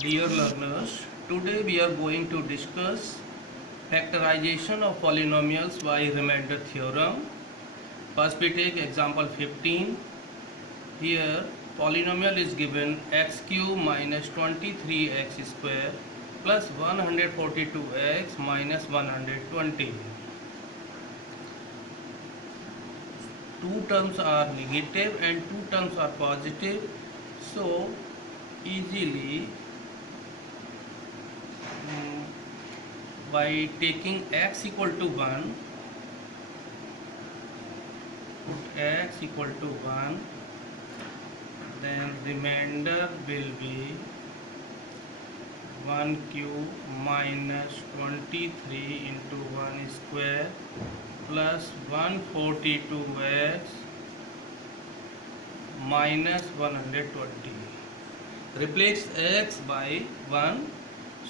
Dear learners, today we are going to discuss factorization of polynomials by remainder theorem. First we take example 15. Here polynomial is given x cube minus 23x square plus 142x minus 120. Two terms are negative and two terms are positive, so easily by taking x equal to 1, put x equal to 1, then remainder will be 1 cube minus 23 into 1 square plus 142x minus 120. Replace x by 1,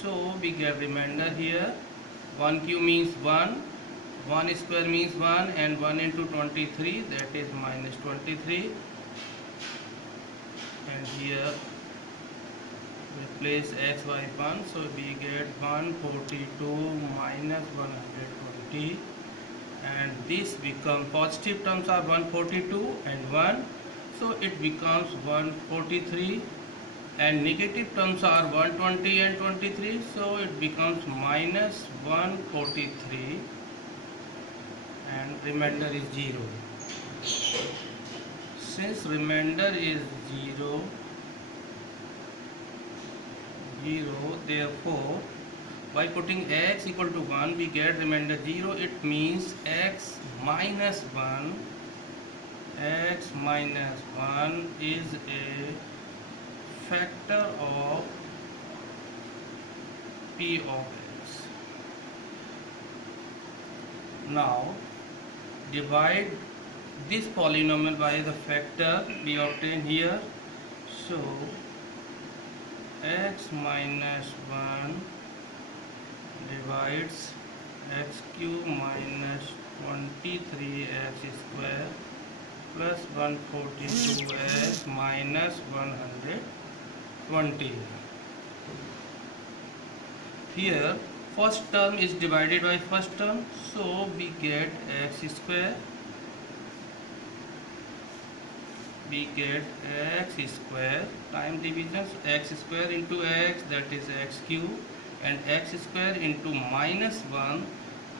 so we get remainder here. 1 cube means 1, 1 square means 1, and 1 into 23, that is minus 23. And here replace x by 1, so we get 142 minus 120, and this become positive terms are 142 and 1, so it becomes 143, and negative terms are 120 and 23, so it becomes minus 143, and remainder is 0. Since remainder is 0, therefore by putting x equal to 1 we get remainder 0. It means x minus 1 is a factor of p of x. Now divide this polynomial by the factor we obtain here, so x minus 1 divides x cube minus 23x square plus 142x minus 120. Here first term is divided by first term, so we get x square. We get x square time divisions, x square into x, that is x cube, and x square into minus 1,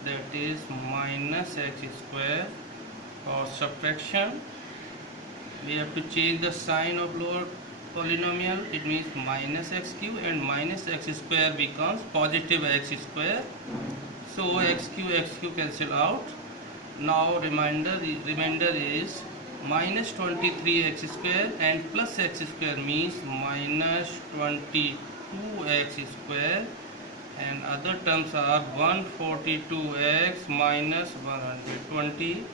that is minus x square. For subtraction we have to change the sign of lower polynomial, it means minus x cube, and minus x square becomes positive x square, so x cube cancel out. Now remainder is minus 23x square and plus x square means minus 22x square, and other terms are 142x minus 120.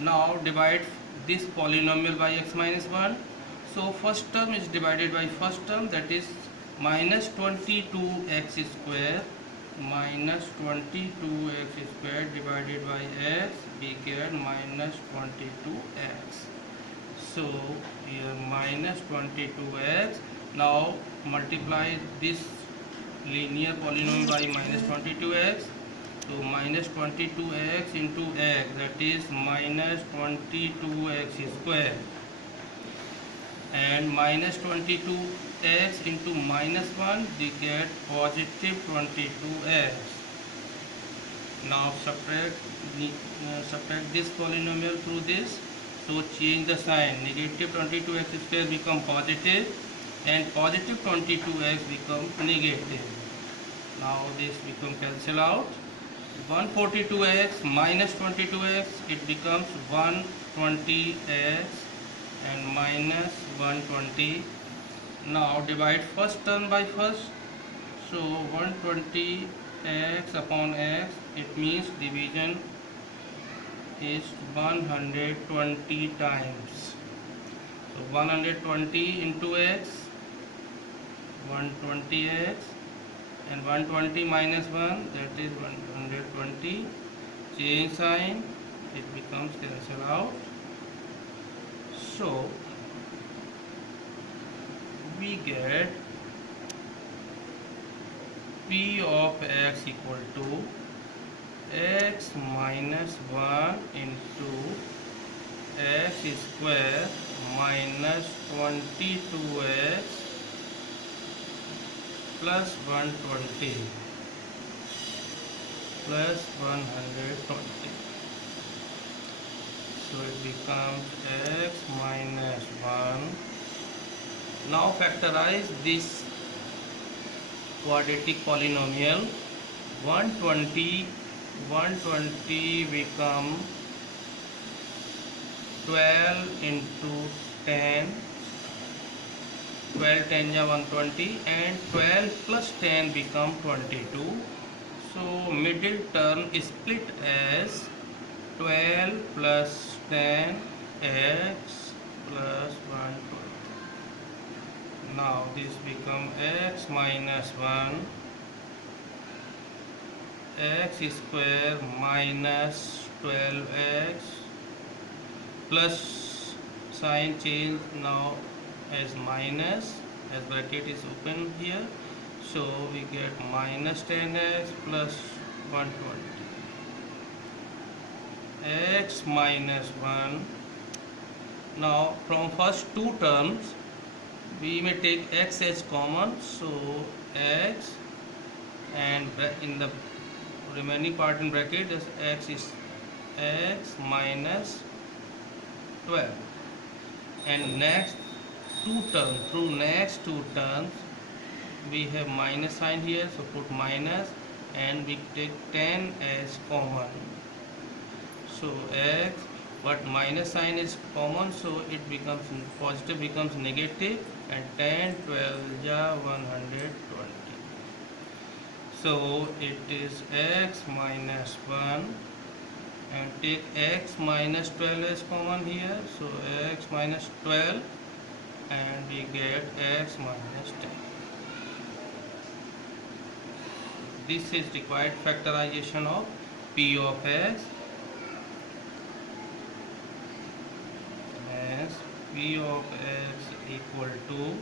Now divide this polynomial by x minus 1. So first term is divided by first term, that is minus 22x square divided by x, we get minus 22x. So here minus 22x. Now multiply this linear polynomial by minus 22x. So minus 22x into x, that is minus 22x square, and minus 22x into minus 1, we get positive 22x. Now subtract this polynomial through this, so change the sign, negative 22x square become positive and positive 22x become negative. Now this become cancel out. 142x minus 22x, it becomes 120x and minus 120. Now divide first term by first, so 120x upon x, it means division is 120 times. So 120 into x, 120x, and 120 minus 1, that is 120. Change sign, it becomes cancel out. So we get P of x equal to x minus 1 into x square minus 22x plus 120 plus 120. So it becomes x minus 1. Now factorize this quadratic polynomial. 120 become 12 into 10. 12 10 ja 120 and 12 plus 10 become 22. So middle term is split as 12 plus 10 x plus 120. Now this become x minus 1 x square minus 12x plus sign change now as minus, as bracket is open here, so we get minus 10x plus 120. X minus 1. Now from first two terms we may take x as common, so x, and in the remaining part in bracket is x is x minus 12, and next two terms, through next two terms we have minus sign here, so put minus and we take 10 as common, so x, but minus sign is common, so it becomes positive, becomes negative, and 10 12 ja 120. So it is x minus 1, and take x minus 12 as common here, so x minus 12, and we get x minus 10. This is required factorization of P of x as P of x equal to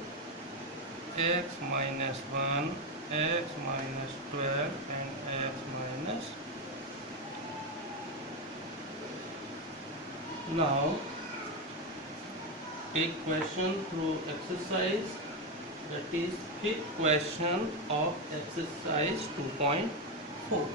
x minus 1, x minus 12 and x minus. Now take question through exercise, that is fifth question of exercise 2.4.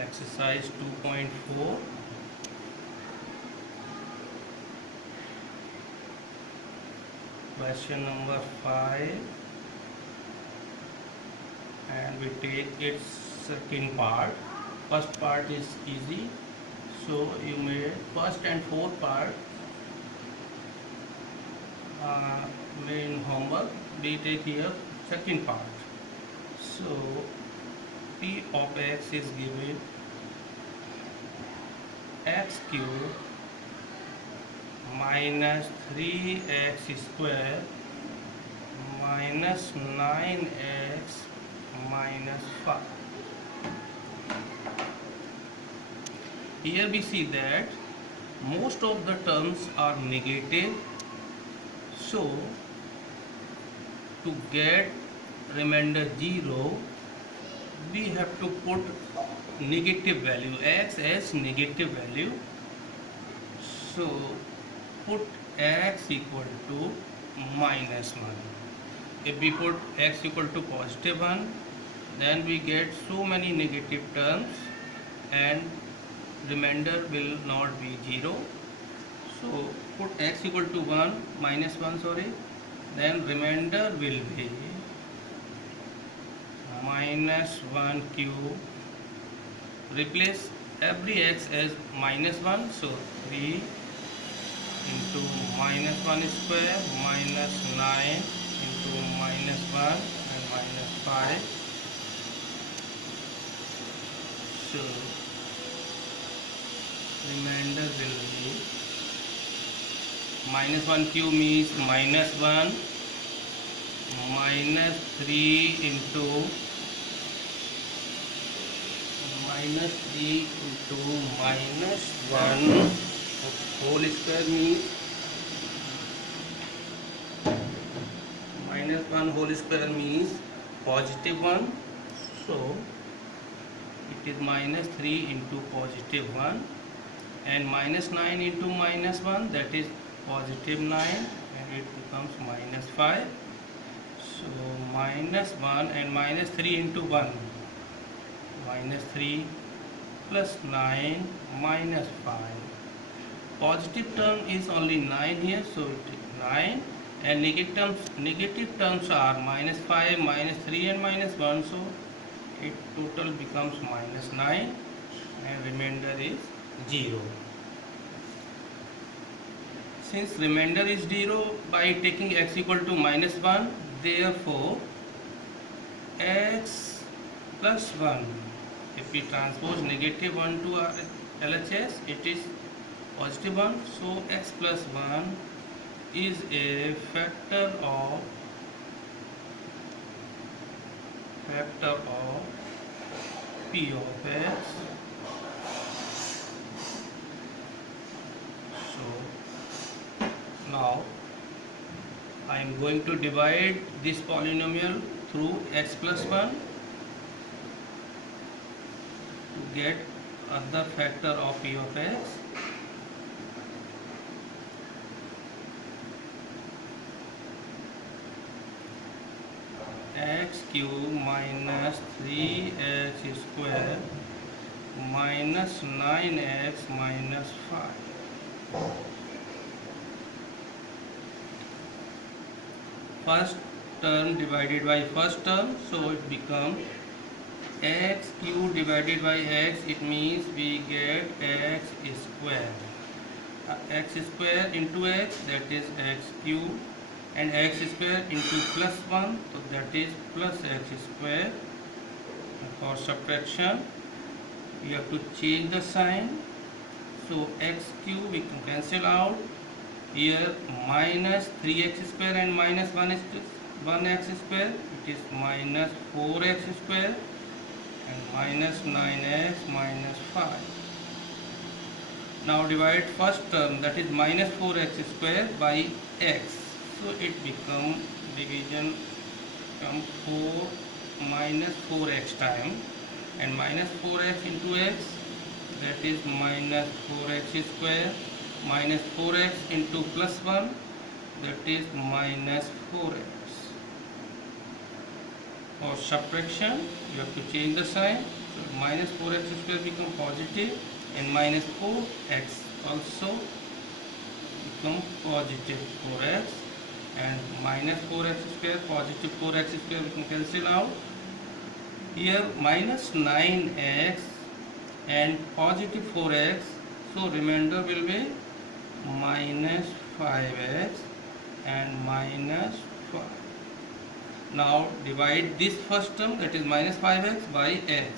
Exercise 2.4. Question number 5, and we take its second part. First part is easy, so you may first and fourth part main homework, we take here second part. So P of x is given x cube minus 3x square minus 9x minus 5. Here we see that most of the terms are negative, so to get remainder 0 we have to put negative value, x as negative value, so put x equal to minus 1. If we put x equal to positive 1, then we get so many negative terms and remainder will not be 0. So put x equal to 1, minus 1 sorry, then remainder will be minus 1 cube. Replace every x as minus 1, so 3 into minus 1 square minus 9 into minus 1 and minus 5. So remainder will be minus 1 cube means minus 1 minus 3 into minus 1 whole square means minus 1 whole square means positive 1. So it is minus 3 into positive 1 and minus 9 into minus 1, that is positive 9, and it becomes minus 5. So minus 1 and minus 3 into 1, minus 3 plus 9 minus 5. Positive term is only 9 here, so it is 9, and negative terms are minus 5, minus 3 and minus 1, so it total becomes minus 9 and remainder is 0. Since remainder is 0, by taking x equal to minus 1, therefore x plus 1, if we transpose negative 1 to our LHS, it is positive 1, so x plus 1 is a factor of p of x. So now I am going to divide this polynomial through x plus 1 to get other factor of p of x. X cube minus 3x square minus 9x minus 5. First term divided by first term, so it becomes x cube divided by x, it means we get x square. X square into x, that is x cube, and x square into plus 1, so that is plus x square. For subtraction we have to change the sign, so x cube we can cancel out. Here minus 3x square and minus 1x square, it is minus 4x square and minus 9x minus 5. Now divide first term, that is minus 4x square by x, so it become division become 4 minus 4x time, and minus 4x into x, that is minus 4x square minus 4x into plus 1, that is minus 4x. For subtraction you have to change the sign, so minus 4x square become positive and minus 4x also become positive 4x, and minus 4x square positive 4x square we can cancel out. Here minus 9x and positive 4x, so remainder will be minus 5x and minus 5. Now divide this first term, that is minus 5x by x,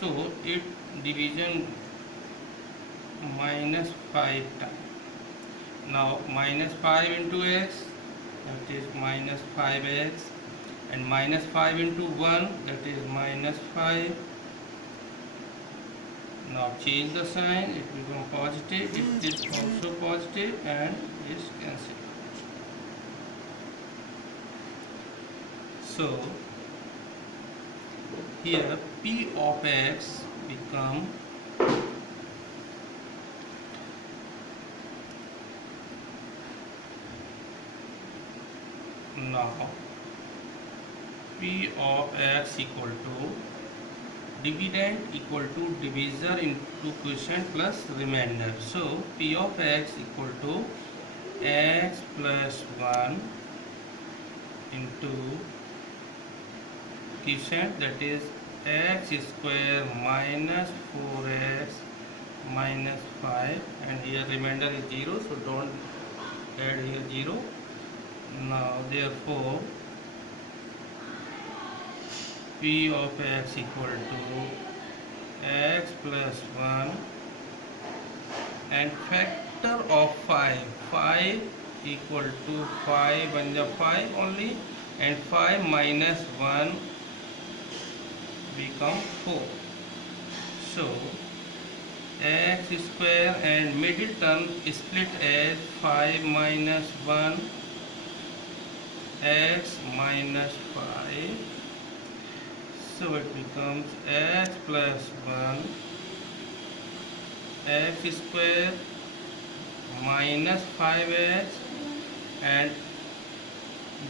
so it division minus 5 times. Now minus 5 into x, that is minus 5x, and minus 5 into 1, that is minus 5. Now change the sign, it becomes positive, it is also positive and is cancelled. So here p of x become now p of x equal to dividend equal to divisor into quotient plus remainder. So p of x equal to x plus 1 into quotient, that is x square minus 4x minus 5, and here remainder is 0, so don't add here 0. Now therefore p of x equal to x plus 1 and factor of 5 equal to 5 1 ja 5 only, and 5 minus 1 become 4. So x square and middle term split as 5 minus 1 x minus 5, so it becomes x plus 1 x square minus 5x, and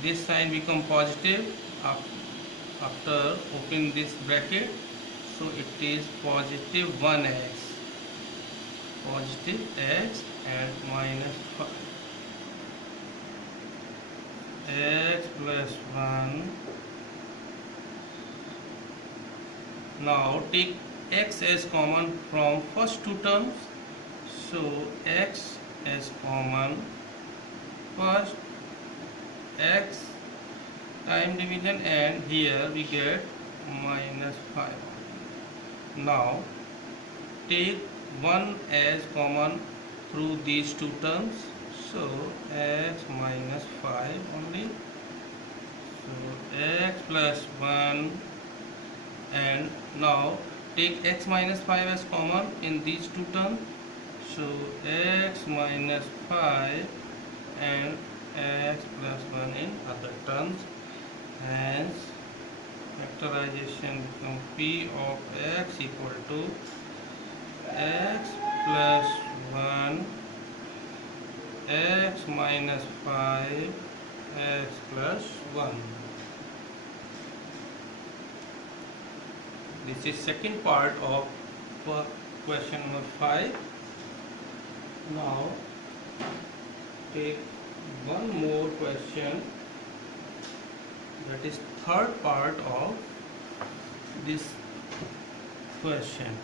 this sign become positive after opening this bracket, so it is positive 1x, positive x and minus 5 x plus 1. Now take x as common from first two terms, so x as common, first x time division, and here we get minus 5. Now take 1 as common through these two terms, so x minus 5 only, so x plus 1, and now take x minus 5 as common in these two terms, so x minus 5 and x plus 1 in other terms, hence factorization become p of x equal to x plus 1 x minus 5 x plus 1. This is second part of question number 5. Now take one more question, that is third part of this question.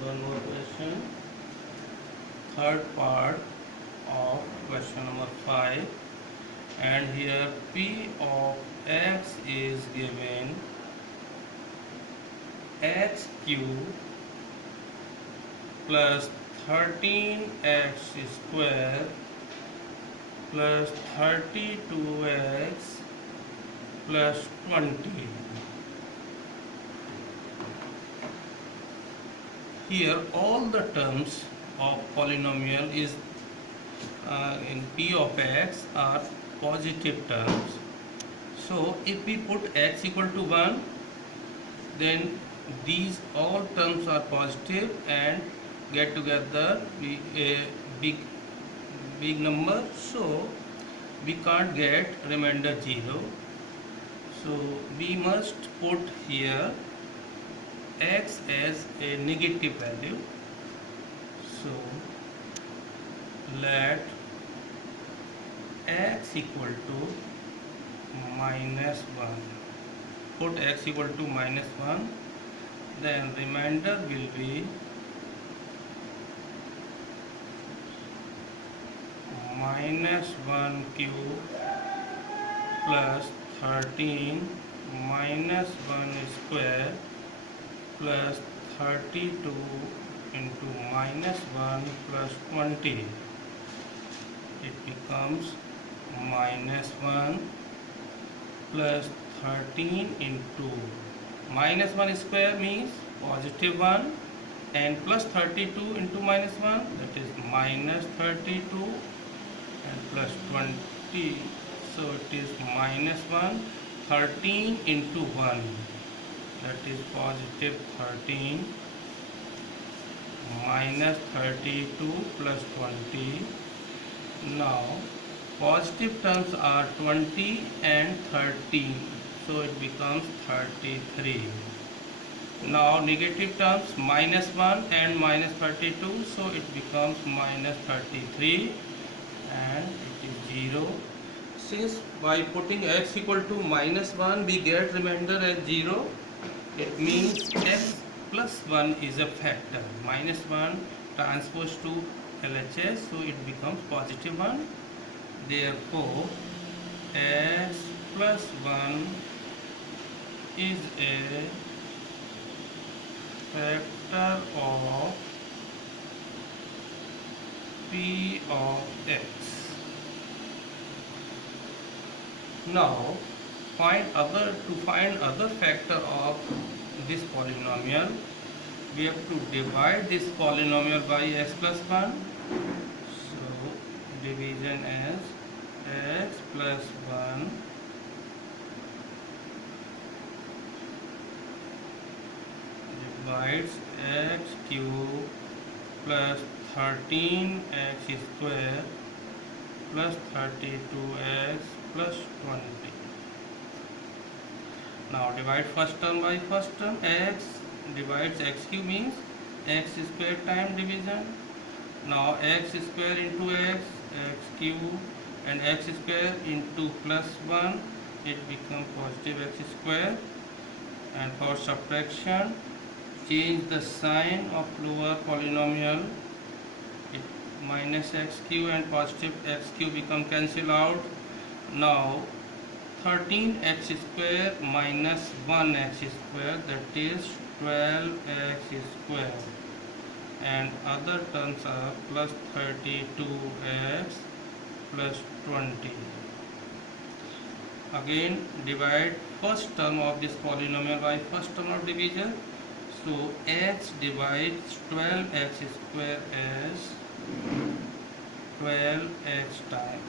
One more question, third part of question number 5, and here p of x is given x cube plus 13x square plus 32x plus 20. Here all the terms of polynomial is in p of x are positive terms. So if we put x equal to 1, then these all terms are positive and get together a big number, so we can't get remainder 0. So we must put here x as a negative value, so let x equal to minus 1, put x equal to minus 1, then remainder will be minus 1 cube plus 13 minus 1 square plus 32 into minus 1 plus 20. It becomes minus 1 plus 13 into minus 1 square means positive 1, and plus 32 into minus 1, that is minus 32, and plus 20, so it is minus 1, 13 into 1, that is positive 13, minus 32 plus 20. Now positive terms are 20 and 13, so it becomes 33. Now negative terms minus 1 and minus 32, so it becomes minus 33 and it is 0. Since by putting x equal to minus 1 we get remainder as 0, it means x plus 1 is a factor. Minus 1 transposed to LHS, so it becomes positive 1. Therefore, x plus 1 is a factor of p of x. Now, to find other factor of this polynomial, we have to divide this polynomial by x plus 1. So, division as x plus 1 divides x cube plus 13x square plus 32x plus 20. Now divide first term by first term. X divides x cube means x square time division. Now x square into x cube, and x square into plus 1, it becomes positive x square. And for subtraction, change the sign of lower polynomial. It minus x cube and positive x cube become cancel out. Now 13x square minus 1x square, that is 12x square, and other terms are plus 32x plus 20. Again divide first term of this polynomial by first term of division. So x divides 12x square as 12x time.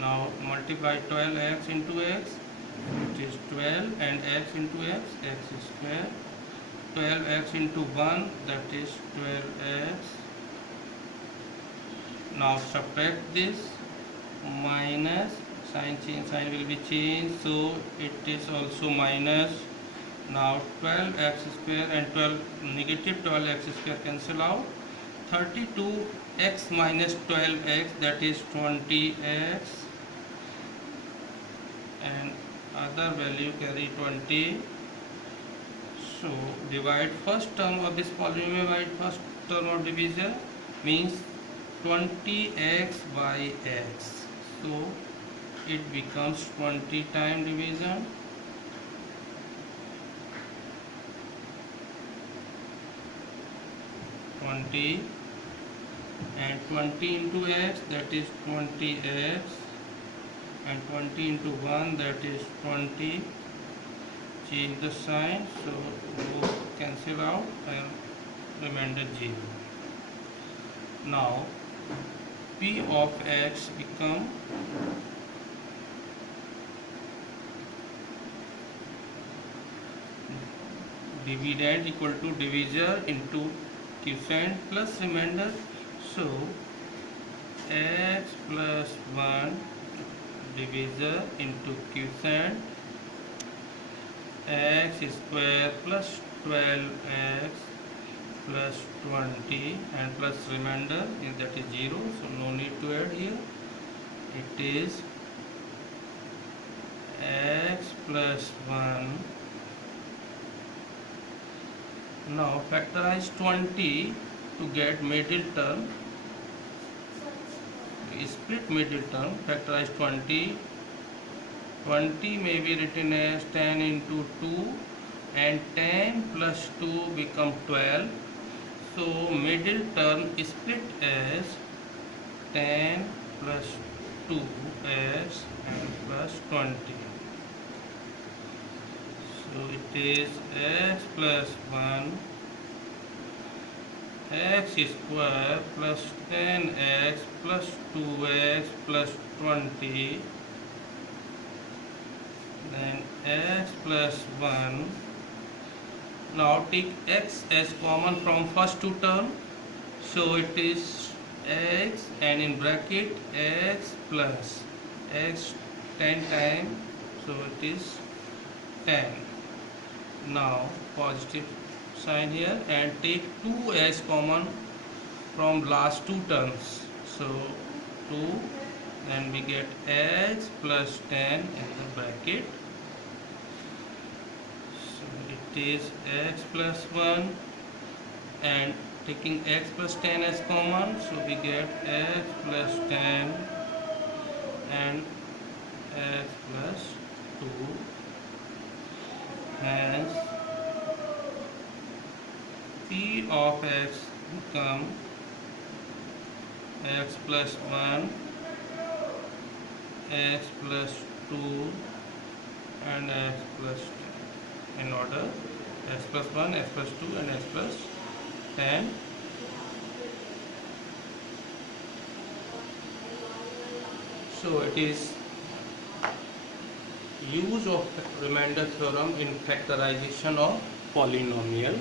Now multiply 12x into x, which is 12, and x into x square. 12x into 1, that is 12x. Now subtract this, minus, sign will be changed, so it is also minus. Now 12x square and negative 12x square cancel out. 32x minus 12x, that is 20x, and other value carry 20. So divide first term of this polynomial by first term of division, means 20x by x. So it becomes 20 time division. And 20 into x, that is 20x, and 20 into 1, that is 20. Change the sign, so both cancel out and remainder 0. Now p of x become dividend equal to divisor into quotient plus remainder. So x plus 1 divisor into quotient, x square plus 12x plus 20, and plus remainder, that is 0, so no need to add here. It is x plus 1. Now factorize 20 to get middle term. Split middle term, factorize 20. 20 may be written as 10 into 2, and 10 plus 2 become 12. So middle term is split as 10 plus 2s and plus 20. So it is x plus 1 x square plus 10x plus 2x plus 20, then x plus 1 Now take x as common from first two term. So it is x and in bracket x plus x 10 times. So it is 10. Now positive sign here and take 2 as common from last two terms. So 2, then we get x plus 10 in the bracket. So it is x plus 1 and taking x plus 10 as common, so we get x plus 10 and x plus 2, hence p of x become x plus 1, x plus 2 and x plus 10 in order, x plus 1, x plus 2 and x plus 10. So it is use of remainder theorem in factorization of polynomial.